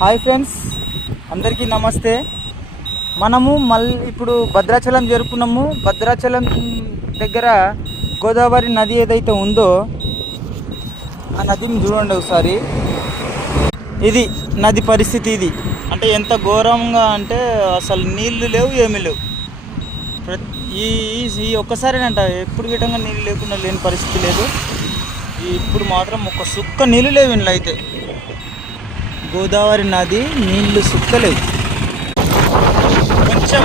Hi friends, అందరికీ నమస్తే. మనము మళ్ళీ ఇప్పుడు భద్రాచలం చేరుకున్నాము. భద్రాచలం దగ్గర గోదావరి నది ఏదైతే ఉందో ఆ నదిని చూడండి ఒకసారి. ఇది నది పరిస్థితి. ఇది అంటే ఎంత ఘోరంగా అంటే అసలు నీళ్లు లేవు, ఏమీ లేవు. ఈ ఈ ఒక్కసారేనంట, ఎప్పుడు గిట్టంగా నీళ్ళు లేకుండా లేని పరిస్థితి లేదు. ఇప్పుడు మాత్రం ఒక సుక్క నీళ్ళు లేవు ఇంట్లో. అయితే గోదావరి నది నీళ్లు సుక్కలేవు. కొంచెం